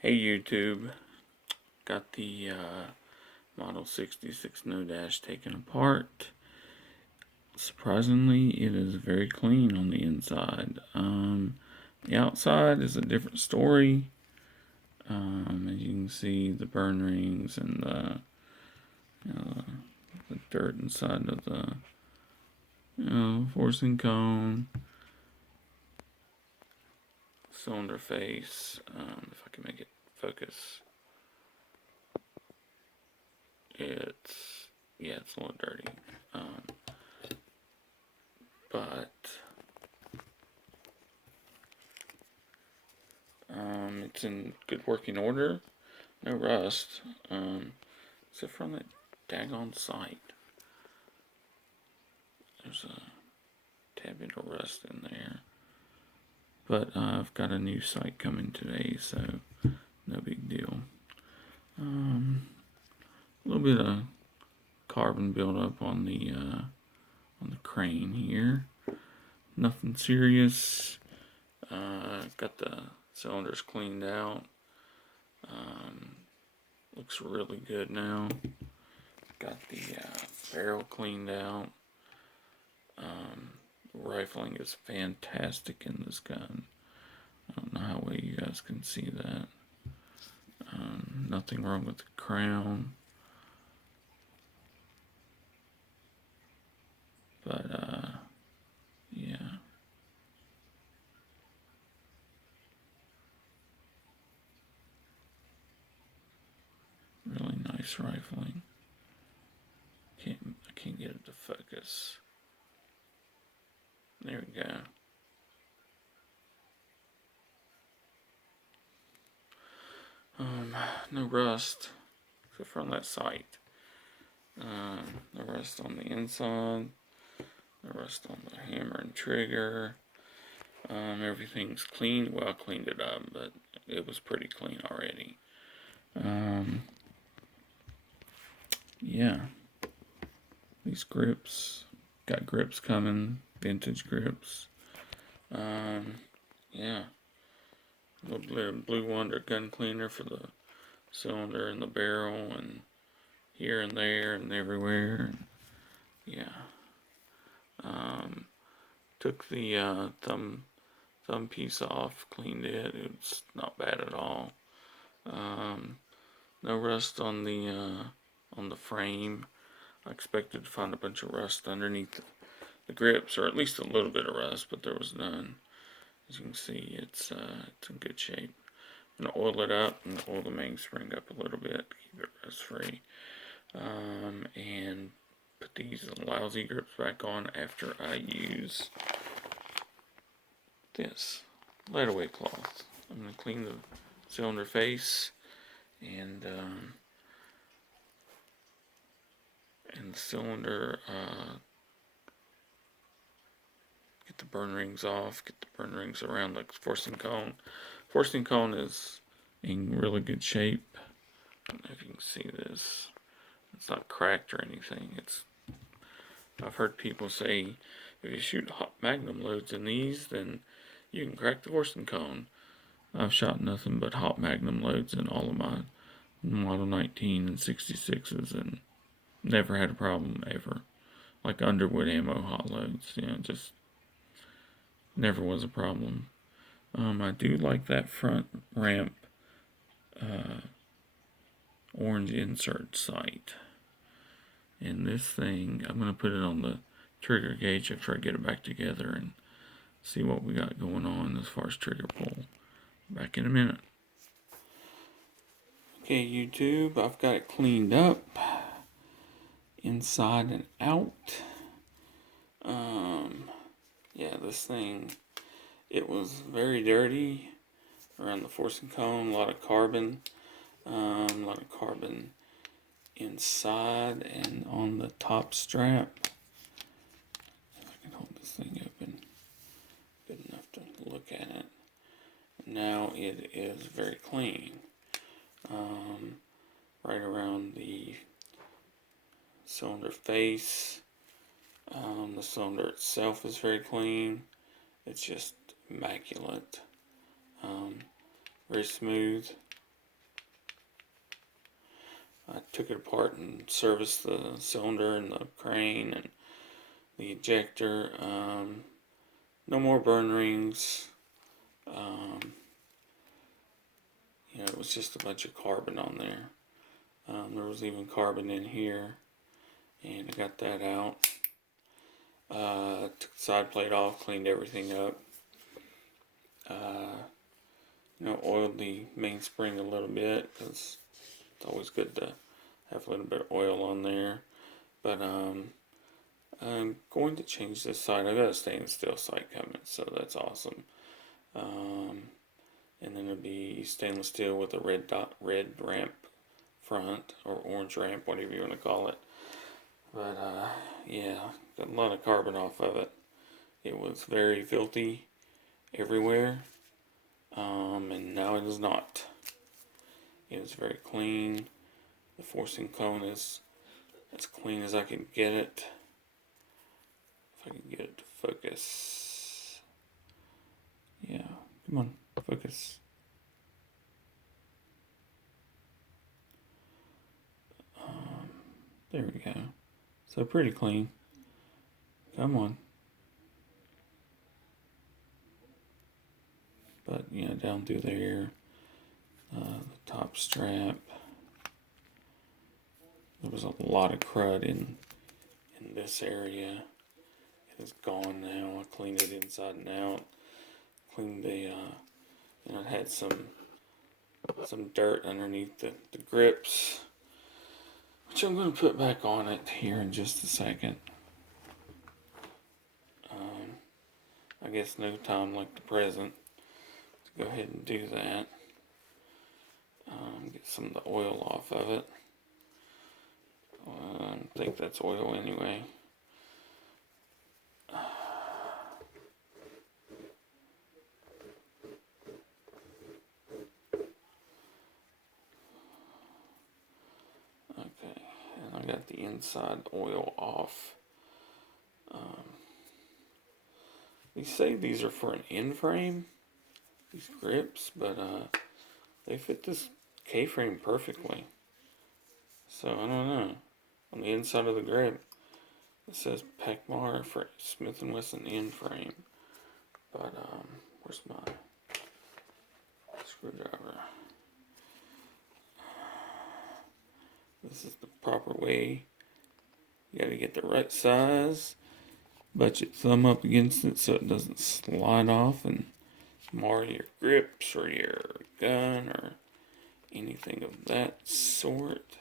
Hey YouTube, got the Model 66 No Dash taken apart. Surprisingly, it is very clean on the inside. The outside is a different story. As you can see, the burn rings and the dirt inside of the forcing cone, cylinder face. If I can make it focus, it's a little dirty. But it's in good working order, no rust, except from that daggone sight. There's a tad bit of rust in there, but I've got a new sight coming today, so no big deal. A little bit of carbon buildup on the crane here. Nothing serious. Got the cylinders cleaned out. Looks really good now. Got the barrel cleaned out. Rifling is fantastic in this gun. I don't know how well you guys can see that. Nothing wrong with the crown. But, yeah. Really nice rifling. I can't get it to focus. There we go. No rust, except from that sight. No rust on the inside. No rust on the hammer and trigger. Everything's clean. Well, I cleaned it up, but it was pretty clean already. Yeah. These grips, got grips coming, vintage grips. Yeah. A little bit of Blue Wonder gun cleaner for the cylinder and the barrel, and here and there and everywhere. Yeah. Took the thumb piece off, cleaned it. It's not bad at all. No rust on the frame. I expected to find a bunch of rust underneath the grips, or at least a little bit of rust, but there was none. As you can see, it's in good shape. I'm gonna oil it up and oil the mainspring up a little bit to keep it rust free, and put these lousy grips back on after I use this lighter weight cloth. I'm gonna clean the cylinder face and the cylinder. Get the burn rings off. Get the burn rings around the forcing cone. Forcing cone is in really good shape. I don't know if you can see this. It's not cracked or anything. I've heard people say if you shoot hot magnum loads in these, then you can crack the forcing cone. I've shot nothing but hot magnum loads in all of my Model 19 and 66s and never had a problem ever. Like Underwood ammo hot loads, just never was a problem. I do like that front ramp orange insert sight. And this thing, I'm going to put it on the trigger gauge after I get it back together and see what we got going on as far as trigger pull. Back in a minute. Okay, YouTube, I've got it cleaned up inside and out. Yeah, this thing, it was very dirty around the forcing cone, a lot of carbon inside and on the top strap. If I can hold this thing open good enough to look at it. Now it is very clean. Right around the cylinder face. The cylinder itself is very clean. It's just immaculate. Very smooth. I took it apart and serviced the cylinder and the crane and the ejector. No more burn rings. It was just a bunch of carbon on there. There was even carbon in here, and I got that out. Took the side plate off, cleaned everything up. Oiled the mainspring a little bit, because it's always good to have a little bit of oil on there. But I'm going to change this side. I got a stainless steel side coming, so that's awesome. And then it'll be stainless steel with a red ramp front, or orange ramp, whatever you want to call it. But yeah, got a lot of carbon off of it. It was very filthy everywhere, and now it is not. It is very clean. The forcing cone is as clean as I can get it. If I can get it to focus. Yeah, come on, focus. There we go. So pretty clean. Come on. But down through there, the top strap. There was a lot of crud in this area. It is gone now. I cleaned it inside and out. Cleaned the, it had some dirt underneath the grips, which I'm going to put back on it here in just a second. I guess no time like the present to go ahead and do that. Get some of the oil off of it. I think that's oil anyway. Okay, and I got the inside oil off. They say these are for an end frame, these grips, but they fit this K-frame perfectly. So I don't know. On the inside of the grip, it says Pacmar for Smith & Wesson end frame. But where's my screwdriver? This is the proper way. You gotta get the right size. Butt your thumb up against it so it doesn't slide off and mar your grips or your gun or anything of that sort.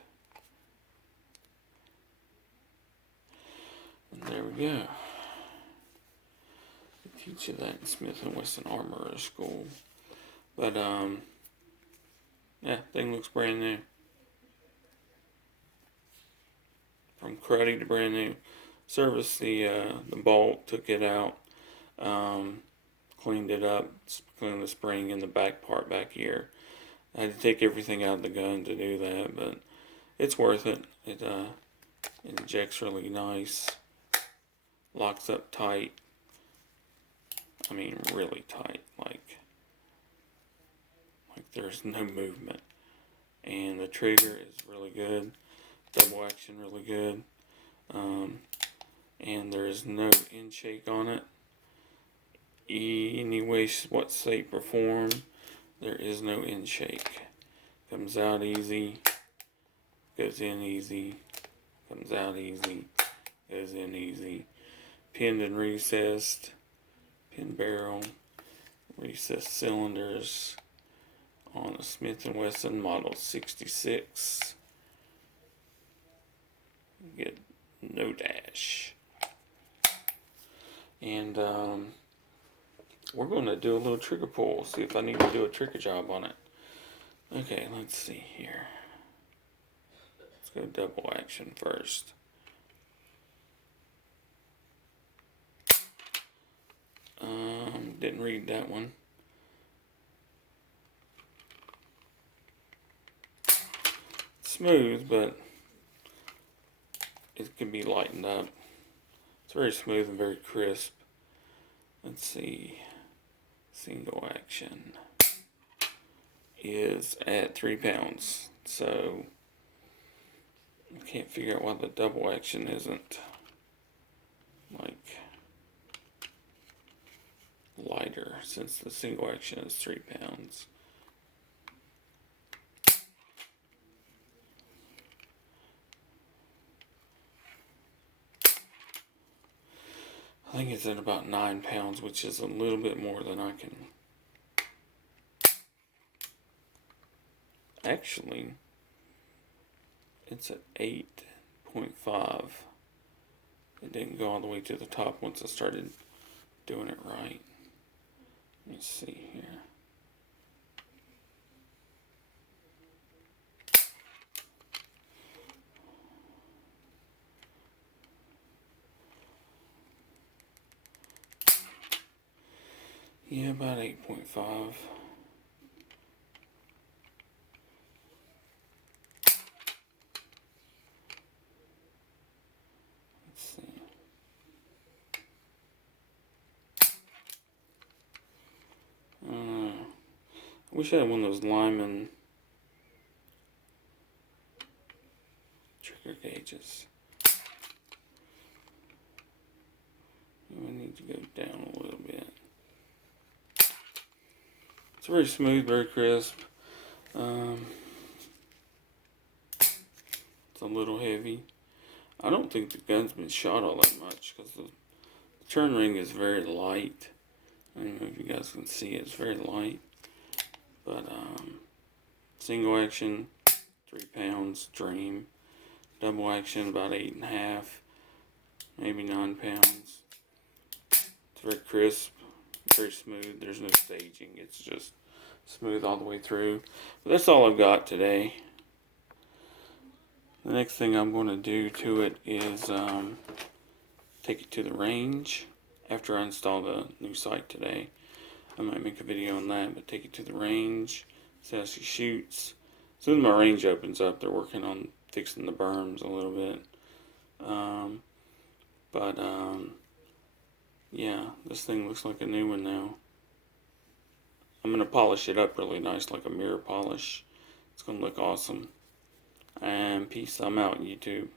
And there we go. They teach you that in Smith & Wesson Armorer School. But yeah, thing looks brand new. From cruddy to brand new. Serviced the bolt, took it out, cleaned it up, cleaned the spring in the back part back here. I had to take everything out of the gun to do that, but it's worth it. It ejects really nice, locks up tight. I mean, really tight, like there's no movement. And the trigger is really good, double action really good. And there is no end shake on it. Any way, what shape or form, there is no end shake. Comes out easy, goes in easy, comes out easy, goes in easy. Pinned and recessed, pin barrel, recessed cylinders on a Smith & Wesson Model 66. Get no dash. And we're going to do a little trigger pull, see if I need to do a trigger job on it. Okay, let's see here. Let's go double action first. Didn't read that one. Smooth, but it can be lightened up. It's very smooth and very crisp. Let's see. Single action is at 3 pounds. So I can't figure out why the double action isn't like lighter, since the single action is 3 pounds. I think it's at about 9 pounds, which is a little bit more than I can. Actually, it's at 8.5. It didn't go all the way to the top once I started doing it right. Let me see here. Yeah, about 8.5. Let's see. I wish I had one of those Lyman trigger gauges. I need to go down a little bit. It's very smooth, very crisp. It's a little heavy. I don't think the gun's been shot all that much because the turn ring is very light. I don't know if you guys can see it. It's very light. But single action, 3 pounds, Dream. Double action, about 8.5, maybe 9 pounds. It's very crisp, very smooth. There's no staging. It's just smooth all the way through. But that's all I've got today. The next thing I'm going to do to it is take it to the range. After I install the new sight today, I might make a video on that, but take it to the range, see how she shoots. As soon as my range opens up, they're working on fixing the berms a little bit. Yeah, this thing looks like a new one now. I'm going to polish it up really nice, like a mirror polish. It's going to look awesome. And peace, I'm out, YouTube.